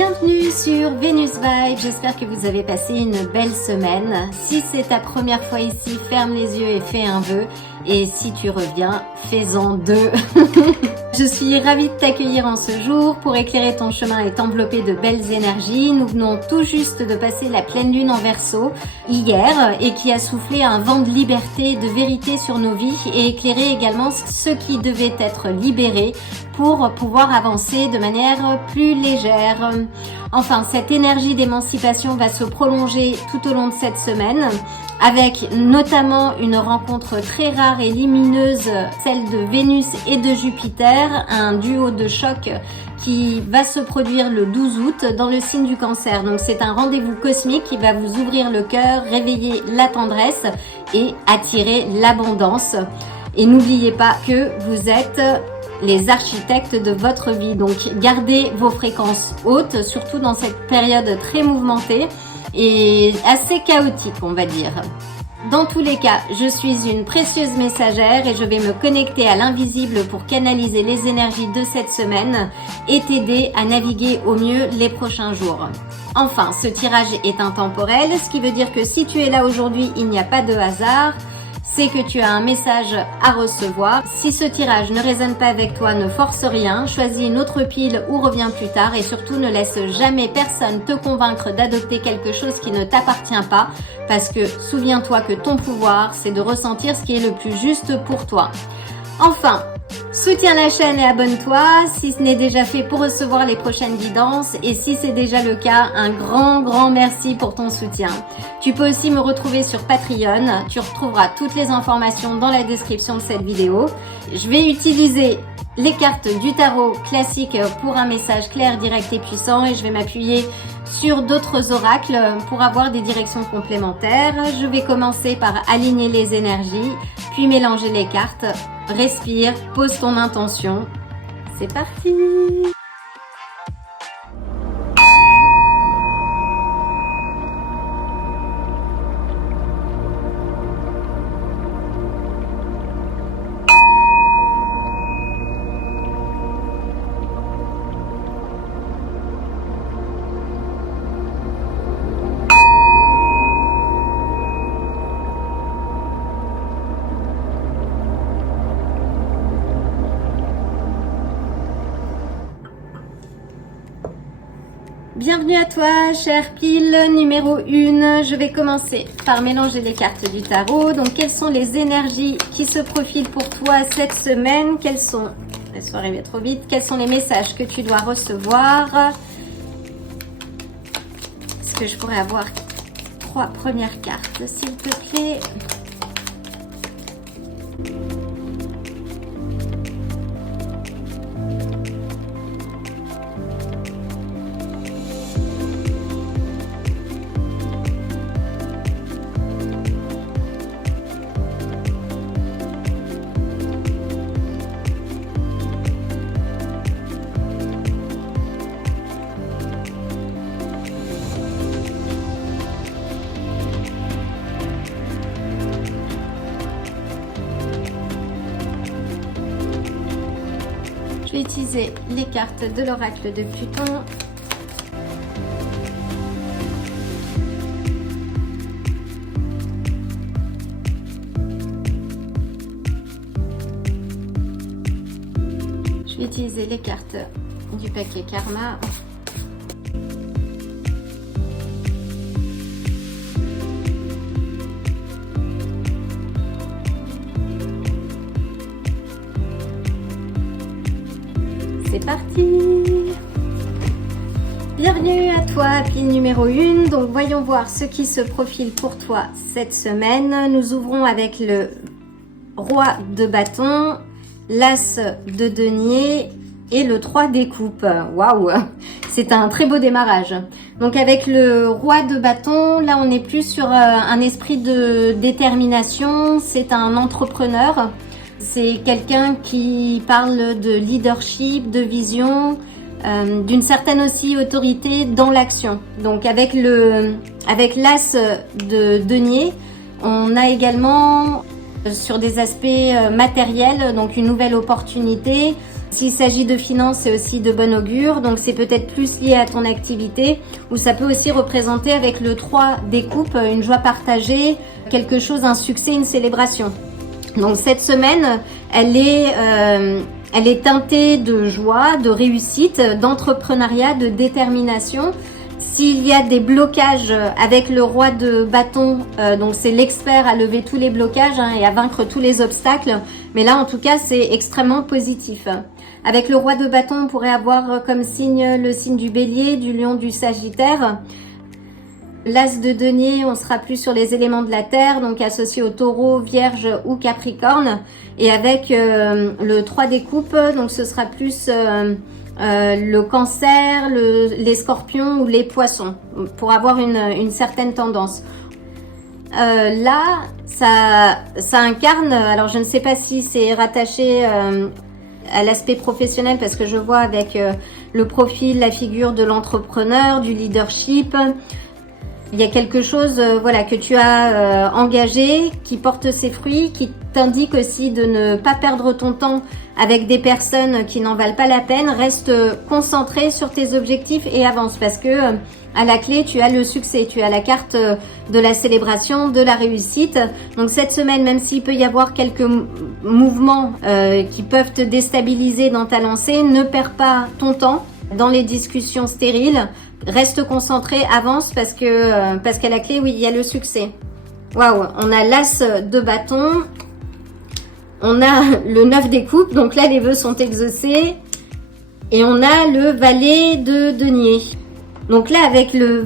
Bienvenue sur Venus Vibe, j'espère que vous avez passé une belle semaine. Si c'est ta première fois ici, ferme les yeux et fais un vœu. Et si tu reviens, fais-en deux. Je suis ravie de t'accueillir en ce jour pour éclairer ton chemin et t'envelopper de belles énergies. Nous venons tout juste de passer la pleine lune en Verseau hier et qui a soufflé un vent de liberté et de vérité sur nos vies et éclairé également ce qui devait être libéré pour pouvoir avancer de manière plus légère. Enfin, cette énergie d'émancipation va se prolonger tout au long de cette semaine avec notamment une rencontre très rare et lumineuse, celle de Vénus et de Jupiter, un duo de choc qui va se produire le 12 août dans le signe du Cancer. Donc c'est un rendez-vous cosmique qui va vous ouvrir le cœur, réveiller la tendresse et attirer l'abondance. Et n'oubliez pas que vous êtes les architectes de votre vie. Donc gardez vos fréquences hautes, surtout dans cette période très mouvementée et assez chaotique, on va dire. Dans tous les cas, je suis une précieuse messagère et je vais me connecter à l'invisible pour canaliser les énergies de cette semaine et t'aider à naviguer au mieux les prochains jours. Enfin, ce tirage est intemporel, ce qui veut dire que si tu es là aujourd'hui, il n'y a pas de hasard. C'est que tu as un message à recevoir. Si ce tirage ne résonne pas avec toi, ne force rien, choisis une autre pile ou reviens plus tard et surtout ne laisse jamais personne te convaincre d'adopter quelque chose qui ne t'appartient pas parce que souviens-toi que ton pouvoir, c'est de ressentir ce qui est le plus juste pour toi. Enfin, soutiens la chaîne et abonne-toi si ce n'est déjà fait pour recevoir les prochaines guidances et si c'est déjà le cas, un grand merci pour ton soutien. Tu peux aussi me retrouver sur Patreon, tu retrouveras toutes les informations dans la description de cette vidéo. Je vais utiliser les cartes du tarot classique pour un message clair, direct et puissant et je vais m'appuyer sur d'autres oracles pour avoir des directions complémentaires. Je vais commencer par aligner les énergies, puis mélanger les cartes. Respire, pose ton intention. C'est parti! Bienvenue à toi, chère pile numéro 1. Je vais commencer par mélanger les cartes du tarot. Donc, quelles sont les énergies qui se profilent pour toi cette semaine? Laisse-moi arriver trop vite. Quels sont les messages que tu dois recevoir? Est-ce que je pourrais avoir 3 premières cartes, s'il te plaît? Je vais utiliser les cartes de l'oracle de Pluton. Je vais utiliser les cartes du paquet Karma. C'est parti! Bienvenue à toi, pile numéro 1. Donc voyons voir ce qui se profile pour toi cette semaine. Nous ouvrons avec le roi de bâton, l'as de denier et le 3 des coupes. Waouh! C'est un très beau démarrage. Donc avec le roi de bâton, là on est plus sur un esprit de détermination. C'est un entrepreneur. C'est quelqu'un qui parle de leadership, de vision, d'une certaine aussi autorité dans l'action. Donc avec l'as de denier, on a également sur des aspects matériels, donc une nouvelle opportunité, S'il s'agit de finances, c'est aussi de bon augure, donc c'est peut-être plus lié à ton activité, ou ça peut aussi représenter avec le 3 des coupes une joie partagée, quelque chose, un succès, une célébration. Donc cette semaine, elle est teintée de joie, de réussite, d'entrepreneuriat, de détermination. S'il y a des blocages avec le roi de bâton, donc c'est l'expert à lever tous les blocages et à vaincre tous les obstacles, mais là en tout cas c'est extrêmement positif. Avec le roi de bâton, on pourrait avoir comme signe le signe du bélier, du lion, du sagittaire. L'as de denier, on sera plus sur les éléments de la terre, donc associé au taureau, vierge ou capricorne. Et avec le 3 des coupes, donc ce sera plus le cancer, les scorpions ou les poissons, pour avoir une certaine tendance. Là, ça incarne, alors je ne sais pas si c'est rattaché à l'aspect professionnel, parce que je vois avec le profil, la figure de l'entrepreneur, du leadership. Il y a quelque chose voilà, que tu as engagé, qui porte ses fruits, qui t'indique aussi de ne pas perdre ton temps avec des personnes qui n'en valent pas la peine. Reste concentré sur tes objectifs et avance, parce que à la clé, tu as le succès, tu as la carte de la célébration, de la réussite. Donc cette semaine, même s'il peut y avoir quelques mouvements qui peuvent te déstabiliser dans ta lancée, ne perds pas ton temps dans les discussions stériles. Reste concentré, avance, parce qu'à la clé, oui, il y a le succès. Waouh, on a l'as de bâton, on a le 9 des coupes, donc là les vœux sont exaucés, et on a le valet de denier. Donc là avec l'as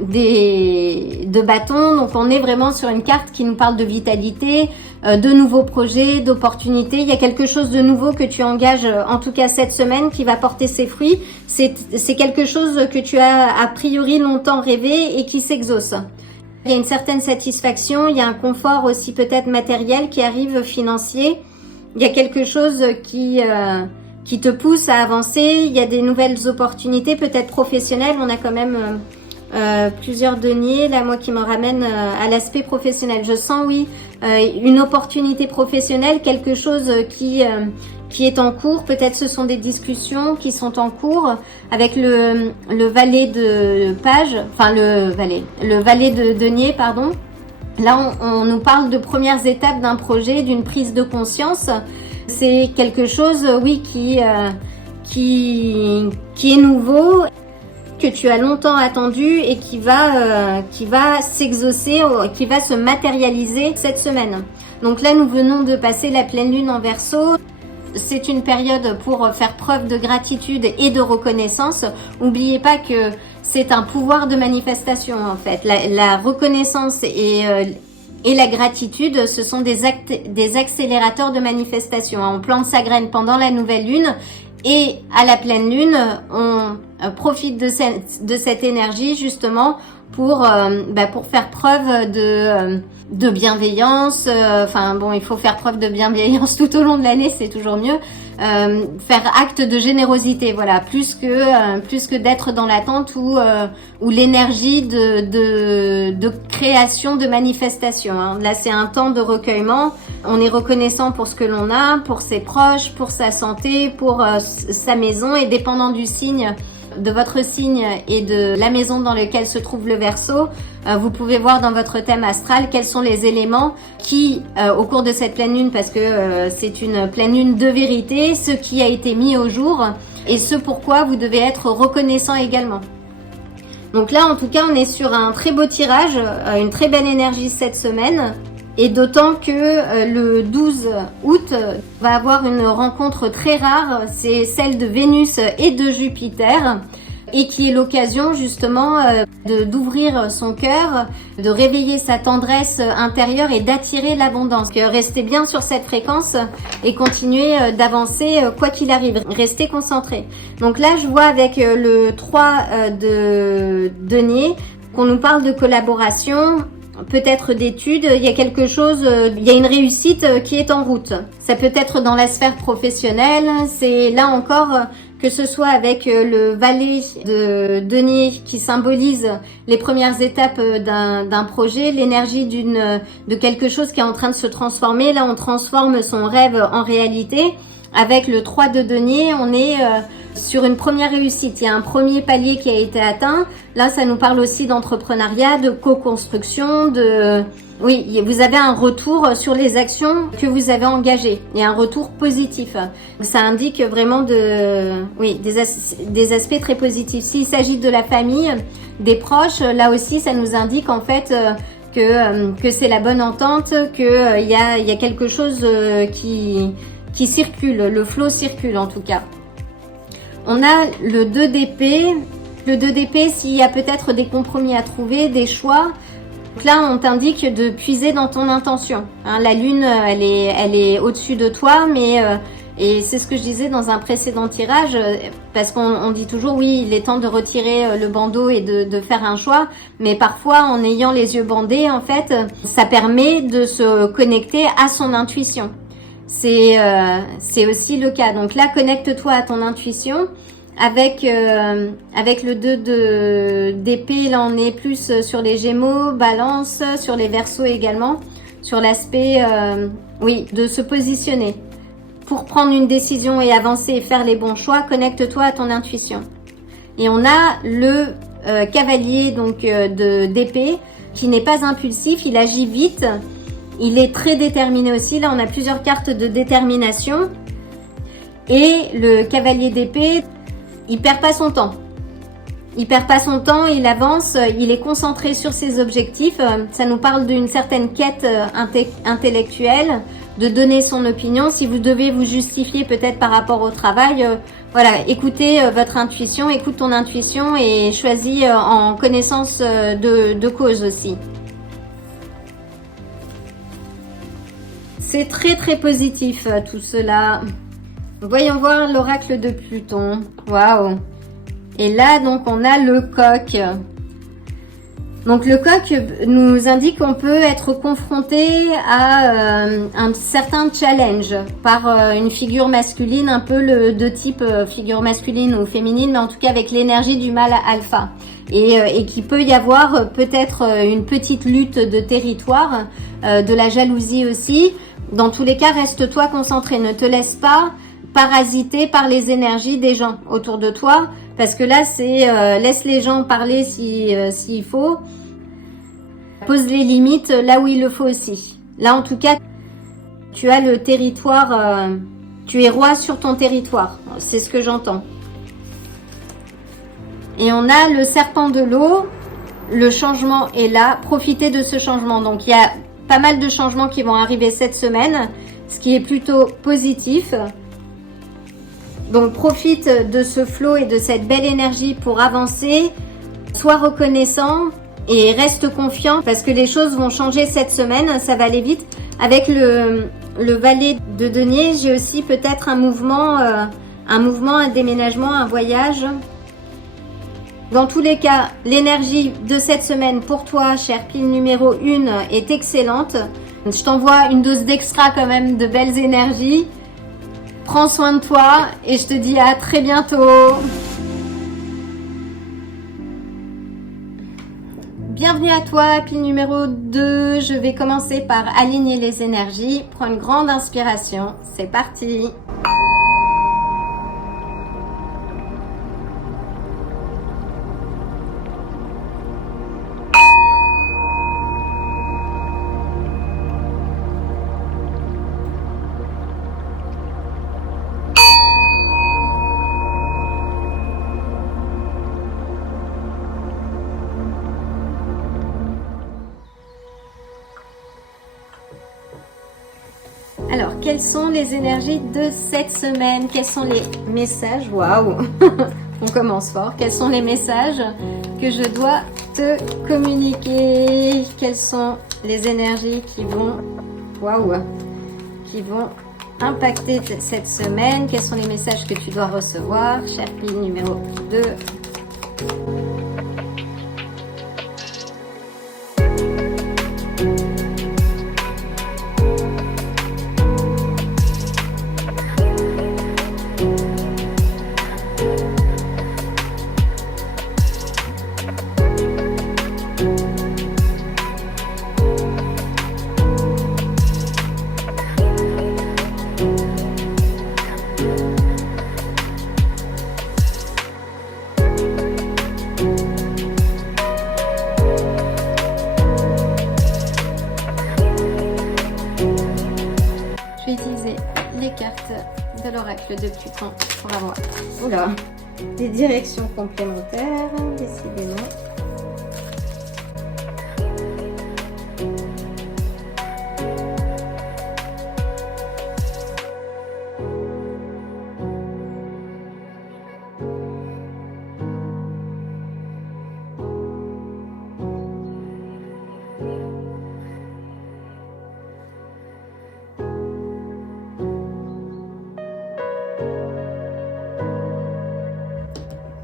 de bâton, donc on est vraiment sur une carte qui nous parle de vitalité, de nouveaux projets, d'opportunités. Il y a quelque chose de nouveau que tu engages, en tout cas cette semaine, qui va porter ses fruits. C'est quelque chose que tu as a priori longtemps rêvé et qui s'exauce. Il y a une certaine satisfaction, il y a un confort aussi peut-être matériel qui arrive, financier. Il y a quelque chose qui te pousse à avancer. Il y a des nouvelles opportunités, peut-être professionnelles. On a quand même plusieurs deniers là, moi, qui me ramènent à l'aspect professionnel. Je sens, oui, une opportunité professionnelle, quelque chose qui est en cours. Peut-être ce sont des discussions qui sont en cours avec le valet de page, enfin le valet de denier, pardon. Là, on nous parle de premières étapes d'un projet, d'une prise de conscience. C'est quelque chose, oui, qui est nouveau, que tu as longtemps attendu et qui va s'exaucer, qui va se matérialiser cette semaine. Donc là, nous venons de passer la pleine lune en Verseau. C'est une période pour faire preuve de gratitude et de reconnaissance. N'oubliez pas que c'est un pouvoir de manifestation, en fait. La reconnaissance et la gratitude, ce sont des accélérateurs de manifestation. On plante sa graine pendant la nouvelle lune et à la pleine lune, on profite de cette énergie justement pour faire preuve de bienveillance. Enfin bon, il faut faire preuve de bienveillance tout au long de l'année, c'est toujours mieux. Faire acte de générosité, voilà, plus que d'être dans l'attente ou l'énergie de création, de manifestation. Hein. Là, c'est un temps de recueillement. On est reconnaissant pour ce que l'on a, pour ses proches, pour sa santé, pour sa maison, et dépendant du signe, de votre signe et de la maison dans laquelle se trouve le Verseau, vous pouvez voir dans votre thème astral quels sont les éléments qui, au cours de cette pleine lune, parce que c'est une pleine lune de vérité, ce qui a été mis au jour et ce pourquoi vous devez être reconnaissant également. Donc là, en tout cas, on est sur un très beau tirage, une très belle énergie cette semaine. Et d'autant que le 12 août va avoir une rencontre très rare, c'est celle de Vénus et de Jupiter, et qui est l'occasion justement d'ouvrir son cœur, de réveiller sa tendresse intérieure et d'attirer l'abondance. Restez bien sur cette fréquence et continuez d'avancer quoi qu'il arrive. Restez concentrés. Donc là, je vois avec le 3 de denier qu'on nous parle de collaboration. peut-être d'études, il y a quelque chose, il y a une réussite qui est en route. Ça peut être dans la sphère professionnelle, c'est là encore que ce soit avec le valet de denier qui symbolise les premières étapes d'un projet, l'énergie de quelque chose qui est en train de se transformer. Là, on transforme son rêve en réalité. Avec le 3 de denier, on est sur une première réussite. Il y a un premier palier qui a été atteint. Là, ça nous parle aussi d'entrepreneuriat, de co-construction, oui, vous avez un retour sur les actions que vous avez engagées et un retour positif. Ça indique vraiment des aspects très positifs. S'il s'agit de la famille, des proches, là aussi, ça nous indique en fait que c'est la bonne entente, que il y a quelque chose qui circule, le flow circule en tout cas. On a le 2 d'épée. Le 2 d'épée, s'il y a peut-être des compromis à trouver, des choix. Donc là, on t'indique de puiser dans ton intention. Hein, la lune, elle est au-dessus de toi, mais et c'est ce que je disais dans un précédent tirage, parce qu'on dit toujours oui, il est temps de retirer le bandeau et de faire un choix, mais parfois en ayant les yeux bandés, en fait, ça permet de se connecter à son intuition. C'est aussi le cas. Donc là, connecte-toi à ton intuition. Avec le 2 d'épée, là on est plus sur les Gémeaux, Balance, sur les Verseaux également, sur l'aspect de se positionner. Pour prendre une décision et avancer et faire les bons choix, connecte-toi à ton intuition. Et on a le cavalier donc d'épée qui n'est pas impulsif, il agit vite, il est très déterminé aussi. Là on a plusieurs cartes de détermination. Et le cavalier d'épée, il perd pas son temps. Il perd pas son temps, il avance, il est concentré sur ses objectifs. Ça nous parle d'une certaine quête intellectuelle, de donner son opinion. Si vous devez vous justifier peut-être par rapport au travail, voilà, écoutez votre intuition, écoute ton intuition et choisis en connaissance de cause aussi. C'est très très positif tout cela. Voyons voir l'oracle de Pluton. Waouh! Et là, donc, on a le coq. Donc, le coq nous indique qu'on peut être confronté à un certain challenge par une figure masculine, un peu de type figure masculine ou féminine, mais en tout cas avec l'énergie du mâle alpha. Et qu'il peut y avoir peut-être une petite lutte de territoire, de la jalousie aussi. Dans tous les cas, reste-toi concentré. Ne te laisse pas parasité par les énergies des gens autour de toi, parce que là c'est laisse les gens parler s'il faut, pose les limites là où il le faut aussi. Là en tout cas tu as le territoire, tu es roi sur ton territoire, c'est ce que j'entends. Et on a le serpent de l'eau, le changement est là, profitez de ce changement. Donc il y a pas mal de changements qui vont arriver cette semaine, ce qui est plutôt positif. Donc profite de ce flow et de cette belle énergie pour avancer. Sois reconnaissant et reste confiant parce que les choses vont changer cette semaine. Ça va aller vite. Avec le valet de denier, j'ai aussi peut-être un mouvement, un déménagement, un voyage. Dans tous les cas, l'énergie de cette semaine pour toi, cher pile numéro 1, est excellente. Je t'envoie une dose d'extra quand même de belles énergies. Prends soin de toi et je te dis à très bientôt. Bienvenue à toi, pile numéro 2. Je vais commencer par aligner les énergies. Prends une grande inspiration. C'est parti. Alors, quelles sont les énergies de cette semaine? Quels sont les messages? Waouh! On commence fort. Quels sont les messages que je dois te communiquer? Quelles sont les énergies qui vont... Waouh! Qui vont impacter cette semaine? Quels sont les messages que tu dois recevoir? Cher pile numéro 2. seul oracle de Pluton pour avoir. Oula, des directions complémentaires, décidément.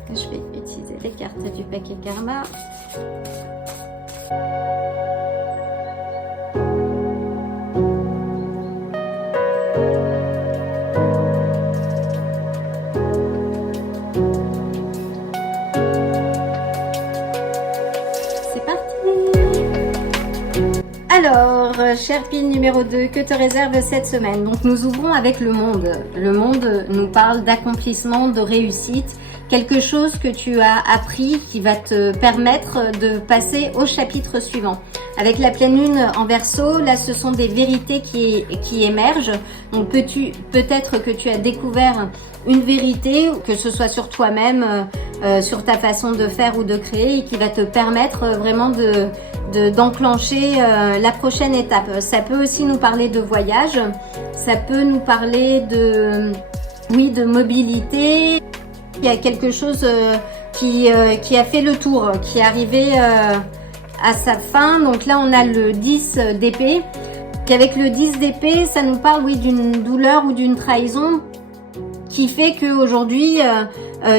Je vais utiliser les cartes du paquet Karma. C'est parti! Alors, cher pile numéro 2, que te réserve cette semaine? Donc nous ouvrons avec le monde. Le monde nous parle d'accomplissement, de réussite. Quelque chose que tu as appris qui va te permettre de passer au chapitre suivant. Avec la pleine lune en Verseau, là ce sont des vérités qui émergent. Donc peut-être que tu as découvert une vérité, que ce soit sur toi-même, sur ta façon de faire ou de créer, et qui va te permettre vraiment d'enclencher la prochaine étape. Ça peut aussi nous parler de voyage, ça peut nous parler de mobilité. Il y a quelque chose qui a fait le tour, qui est arrivé à sa fin. Donc là, on a le 10 d'épée. Avec le 10 d'épée, ça nous parle, oui, d'une douleur ou d'une trahison qui fait qu'aujourd'hui,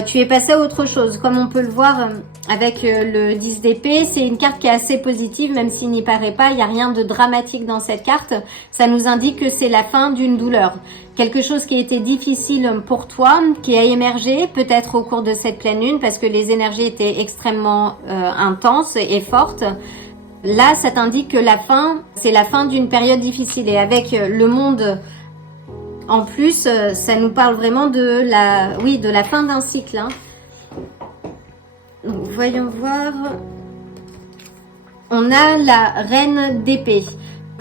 tu es passé à autre chose. Comme on peut le voir avec le 10 d'épée, c'est une carte qui est assez positive, même s'il n'y paraît pas. Il n'y a rien de dramatique dans cette carte. Ça nous indique que c'est la fin d'une douleur. Quelque chose qui a été difficile pour toi, qui a émergé peut-être au cours de cette pleine lune, parce que les énergies étaient extrêmement intenses et fortes. Là, ça t'indique que la fin, c'est la fin d'une période difficile. Et avec le monde en plus, ça nous parle vraiment de la fin d'un cycle. Hein. Donc, voyons voir. On a la reine d'épée.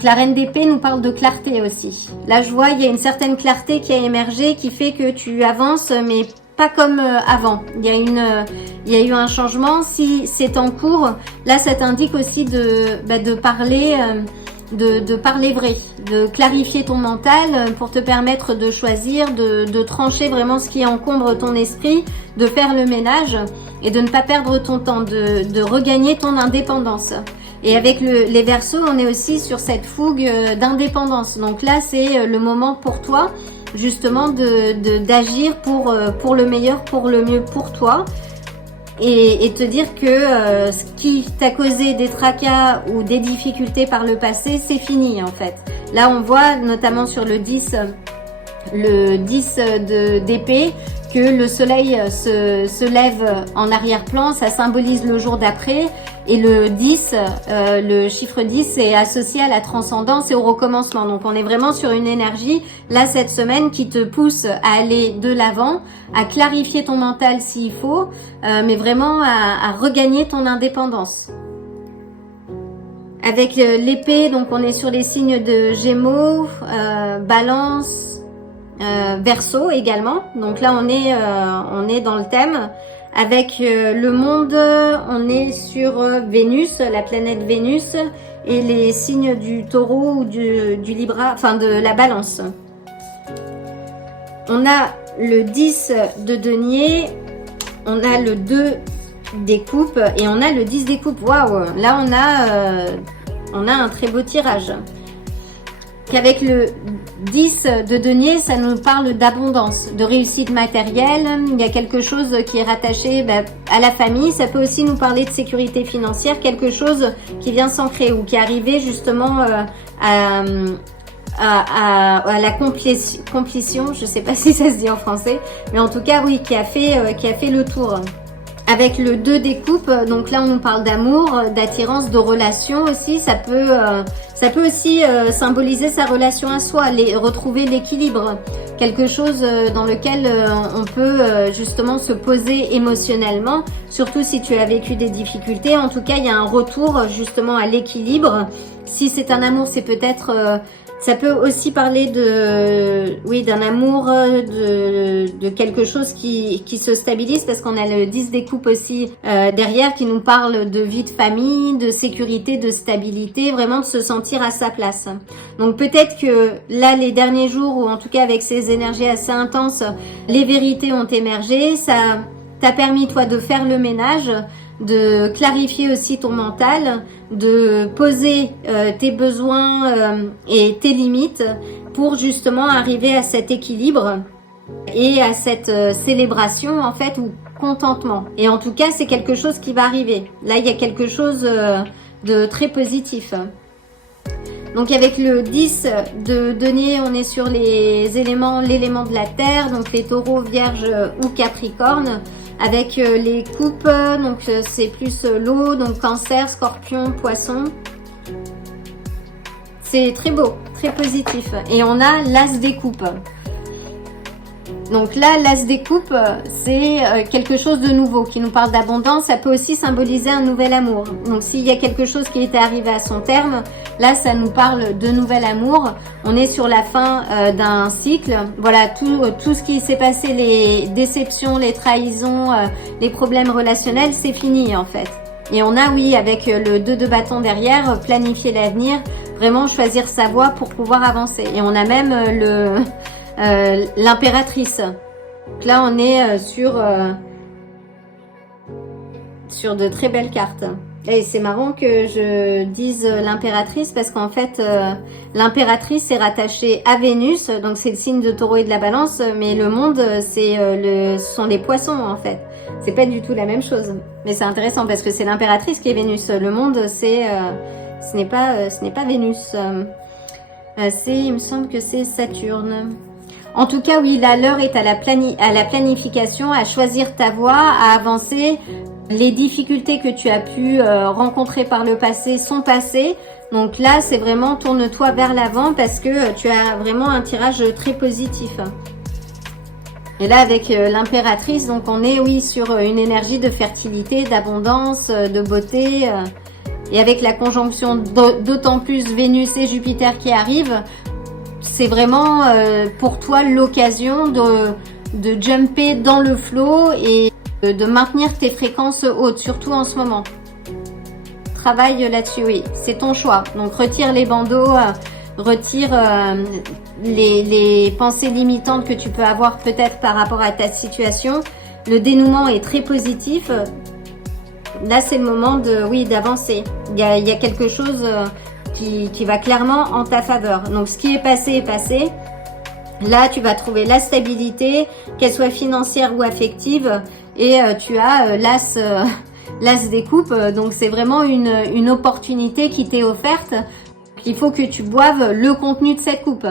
La reine d'épée nous parle de clarté aussi. Là, je vois, il y a une certaine clarté qui a émergé, qui fait que tu avances, mais pas comme avant. Il y a eu un changement. Si c'est en cours, là, ça t'indique aussi de parler... De parler vrai, de clarifier ton mental pour te permettre de choisir, de trancher vraiment ce qui encombre ton esprit, de faire le ménage et de ne pas perdre ton temps, de regagner ton indépendance. Et avec les Verseaux, on est aussi sur cette fougue d'indépendance. Donc là, c'est le moment pour toi, justement, d'agir pour le meilleur, pour le mieux pour toi. Et te dire que ce qui t'a causé des tracas ou des difficultés par le passé, c'est fini en fait. Là, on voit notamment sur le 10 d'épée que le soleil se lève en arrière-plan, ça symbolise le jour d'après. Et le 10, le chiffre 10 est associé à la transcendance et au recommencement. Donc on est vraiment sur une énergie, là cette semaine, qui te pousse à aller de l'avant, à clarifier ton mental s'il faut, mais vraiment à regagner ton indépendance. Avec l'épée, donc on est sur les signes de Gémeaux, Balance, Verseau également. Donc là on est dans le thème. Avec le monde, on est sur Vénus, la planète Vénus, et les signes du Taureau ou du Libra, enfin de la Balance. On a le 10 de denier, on a le 2 des coupes et on a le 10 des coupes. Waouh, là on a un très beau tirage. Qu'avec le 10 de denier, ça nous parle d'abondance, de réussite matérielle. Il y a quelque chose qui est rattaché à la famille. Ça peut aussi nous parler de sécurité financière, quelque chose qui vient s'ancrer ou qui est arrivé justement à la complétion. Je ne sais pas si ça se dit en français, mais en tout cas oui, qui a fait le tour. Avec le 2 des coupes, donc là on nous parle d'amour, d'attirance, de relation aussi. Ça peut aussi symboliser sa relation à soi, retrouver l'équilibre. Quelque chose dans lequel on peut justement se poser émotionnellement, surtout si tu as vécu des difficultés. En tout cas, il y a un retour justement à l'équilibre. Si c'est un amour, c'est peut-être Ça peut aussi parler oui, d'un amour, de quelque chose qui se stabilise, parce qu'on a le 10 des coupes aussi derrière qui nous parle de vie de famille, de sécurité, de stabilité, vraiment de se sentir à sa place. Donc peut-être que là, les derniers jours, ou en tout cas avec ces énergies assez intenses, les vérités ont émergé. Ça t'a permis, toi, de faire le ménage, de clarifier aussi ton mental, de poser tes besoins et tes limites pour justement arriver à cet équilibre et à cette célébration en fait, ou contentement. Et en tout cas, c'est quelque chose qui va arriver. Là, il y a quelque chose de très positif. Donc avec le 10 de denier, on est sur l'élément de la terre, donc les taureaux, vierges ou capricornes. Avec les coupes, donc c'est plus l'eau, donc cancer, scorpion, poisson. C'est très beau, très positif. Et on a l'as des coupes. Donc là, l'as des coupes, c'est quelque chose de nouveau qui nous parle d'abondance. Ça peut aussi symboliser un nouvel amour. Donc s'il y a quelque chose qui était arrivé à son terme, là, ça nous parle de nouvel amour. On est sur la fin d'un cycle. Voilà, tout ce qui s'est passé, les déceptions, les trahisons, les problèmes relationnels, c'est fini en fait. Et on a, oui, avec le 2 de bâton derrière, planifier l'avenir, vraiment choisir sa voie pour pouvoir avancer. Et on a même l'impératrice. Donc là, on est sur de très belles cartes. Et c'est marrant que je dise l'impératrice parce qu'en fait, l'impératrice est rattachée à Vénus, donc c'est le signe de Taureau et de la Balance, mais le monde, ce sont les poissons en fait. C'est pas du tout la même chose. Mais c'est intéressant parce que c'est l'impératrice qui est Vénus. Le monde, ce n'est pas Vénus. Il me semble que c'est Saturne. En tout cas, oui, là, l'heure est à la planification, à choisir ta voie, à avancer. Les difficultés que tu as pu rencontrer par le passé sont passées. Donc là, c'est vraiment tourne-toi vers l'avant parce que tu as vraiment un tirage très positif. Et là, avec l'impératrice, donc on est, oui, sur une énergie de fertilité, d'abondance, de beauté. Et avec la conjonction d'autant plus Vénus et Jupiter qui arrivent, c'est vraiment pour toi l'occasion de jumper dans le flow et de maintenir tes fréquences hautes, surtout en ce moment. Travaille là-dessus, oui, c'est ton choix. Donc retire les bandeaux, retire les pensées limitantes que tu peux avoir peut-être par rapport à ta situation. Le dénouement est très positif. Là, c'est le moment d'avancer. Il y a quelque chose qui va clairement en ta faveur. Donc, ce qui est passé est passé. Là, tu vas trouver la stabilité, qu'elle soit financière ou affective. Et tu as l'as des coupes. Donc, c'est vraiment une opportunité qui t'est offerte. Il faut que tu boives le contenu de cette coupe.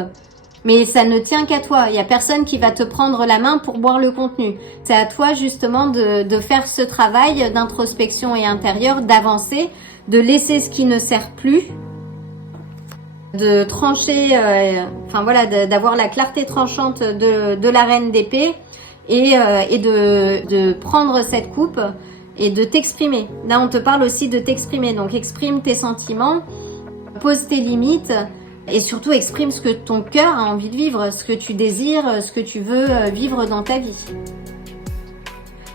Mais ça ne tient qu'à toi. Il n'y a personne qui va te prendre la main pour boire le contenu. C'est à toi justement de faire ce travail d'introspection et intérieur, d'avancer, de laisser ce qui ne sert plus, de trancher, d'avoir la clarté tranchante de la reine d'épée et de prendre cette coupe et de t'exprimer. Là, on te parle aussi de t'exprimer. Donc, exprime tes sentiments, pose tes limites. Et surtout, exprime ce que ton cœur a envie de vivre, ce que tu désires, ce que tu veux vivre dans ta vie.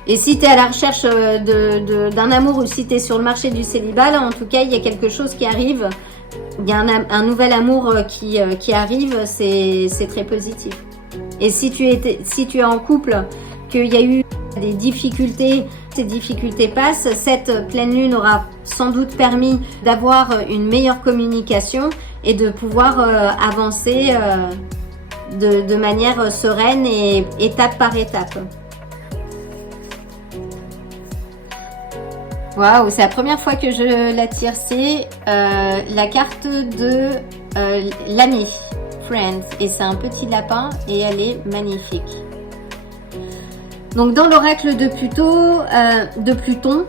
Et si tu es à la recherche d'un amour ou si tu es sur le marché du célibat, là, en tout cas, il y a quelque chose qui arrive. Il y a un nouvel amour qui arrive, c'est très positif. Et si tu es en couple, qu'il y a eu des difficultés, ces difficultés passent, cette pleine lune aura sans doute permis d'avoir une meilleure communication et de pouvoir avancer de manière sereine et étape par étape. Waouh, c'est la première fois que je la tire. C'est la carte de l'ami, Friends, et c'est un petit lapin et elle est magnifique. Donc dans l'oracle de Pluton,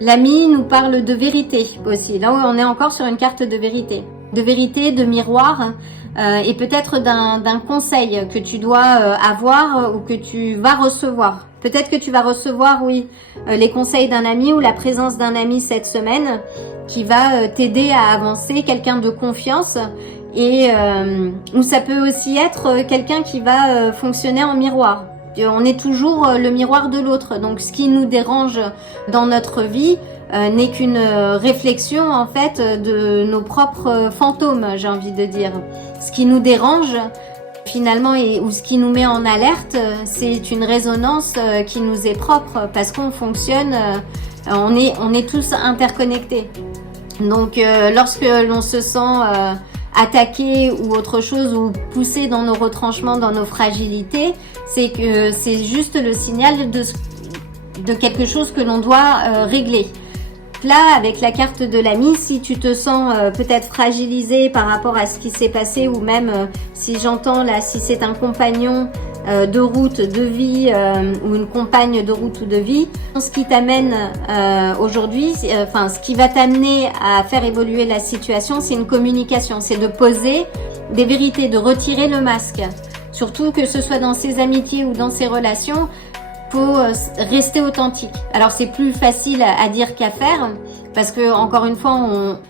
l'ami nous parle de vérité aussi. Là, on est encore sur une carte de vérité, de miroir, et peut-être d'un conseil que tu dois avoir ou que tu vas recevoir. Peut-être que tu vas recevoir, oui, les conseils d'un ami ou la présence d'un ami cette semaine qui va t'aider à avancer, quelqu'un de confiance ou ça peut aussi être quelqu'un qui va fonctionner en miroir. On est toujours le miroir de l'autre. Donc ce qui nous dérange dans notre vie n'est qu'une réflexion en fait de nos propres fantômes, j'ai envie de dire. Ce qui nous dérange finalement ou ce qui nous met en alerte, c'est une résonance qui nous est propre parce qu'on fonctionne, on est tous interconnectés. Donc lorsque l'on se sent attaqué ou autre chose ou poussé dans nos retranchements, dans nos fragilités, c'est que c'est juste le signal de quelque chose que l'on doit régler. Là, avec la carte de l'ami, si tu te sens peut-être fragilisé par rapport à ce qui s'est passé ou même si j'entends là, si c'est un compagnon de route, de vie ou une compagne de route ou de vie, ce qui t'amène aujourd'hui, ce qui va t'amener à faire évoluer la situation, c'est une communication, c'est de poser des vérités, de retirer le masque. Surtout que ce soit dans ses amitiés ou dans ses relations, faut rester authentique. Alors c'est plus facile à dire qu'à faire parce que encore une fois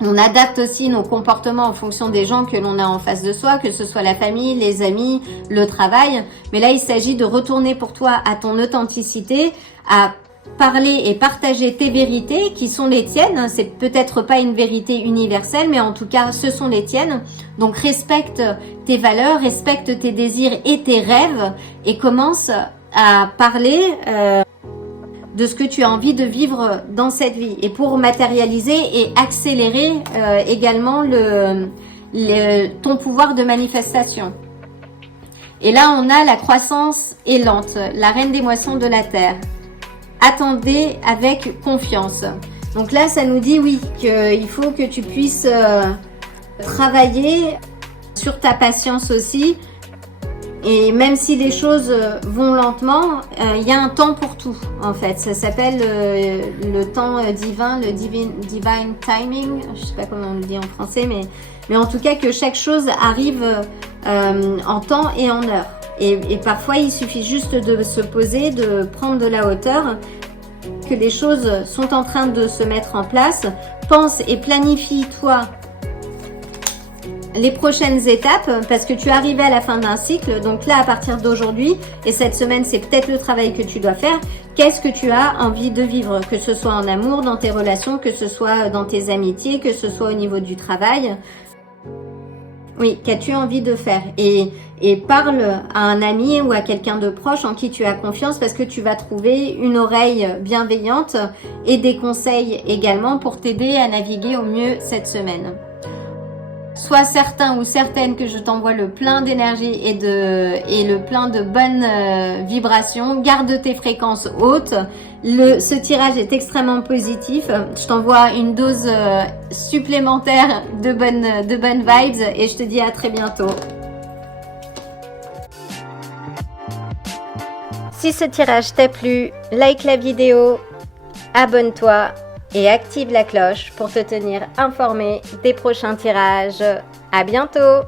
on adapte aussi nos comportements en fonction des gens que l'on a en face de soi, que ce soit la famille, les amis, le travail. Mais là il s'agit de retourner pour toi à ton authenticité, à parler et partager tes vérités qui sont les tiennes. C'est peut-être pas une vérité universelle, mais en tout cas ce sont les tiennes. Donc respecte tes valeurs, respecte tes désirs et tes rêves et commence à parler de ce que tu as envie de vivre dans cette vie et pour matérialiser et accélérer également ton pouvoir de manifestation. Et là, on a la croissance est lente, la reine des moissons de la terre. Attendez avec confiance. Donc là, ça nous dit oui, qu'il faut que tu puisses travailler sur ta patience aussi. Et même si les choses vont lentement, il y a un temps pour tout en fait. Ça s'appelle le temps divin, le divine timing. Je sais pas comment on le dit en français, mais en tout cas que chaque chose arrive en temps et en heure. Et parfois il suffit juste de se poser, de prendre de la hauteur, que les choses sont en train de se mettre en place. Pense et planifie toi les prochaines étapes parce que tu es arrivé à la fin d'un cycle. Donc là, à partir d'aujourd'hui et cette semaine, c'est peut-être le travail que tu dois faire. Qu'est-ce que tu as envie de vivre, que ce soit en amour, dans tes relations, que ce soit dans tes amitiés, que ce soit au niveau du travail. Oui, qu'as-tu envie de faire? Et parle à un ami ou à quelqu'un de proche en qui tu as confiance parce que tu vas trouver une oreille bienveillante et des conseils également pour t'aider à naviguer au mieux cette semaine. Sois certain ou certaine que je t'envoie le plein d'énergie et le plein de bonnes vibrations. Garde tes fréquences hautes. Ce tirage est extrêmement positif. Je t'envoie une dose supplémentaire de bonnes vibes et je te dis à très bientôt. Si ce tirage t'a plu, like la vidéo, abonne-toi et active la cloche pour te tenir informé des prochains tirages. À bientôt!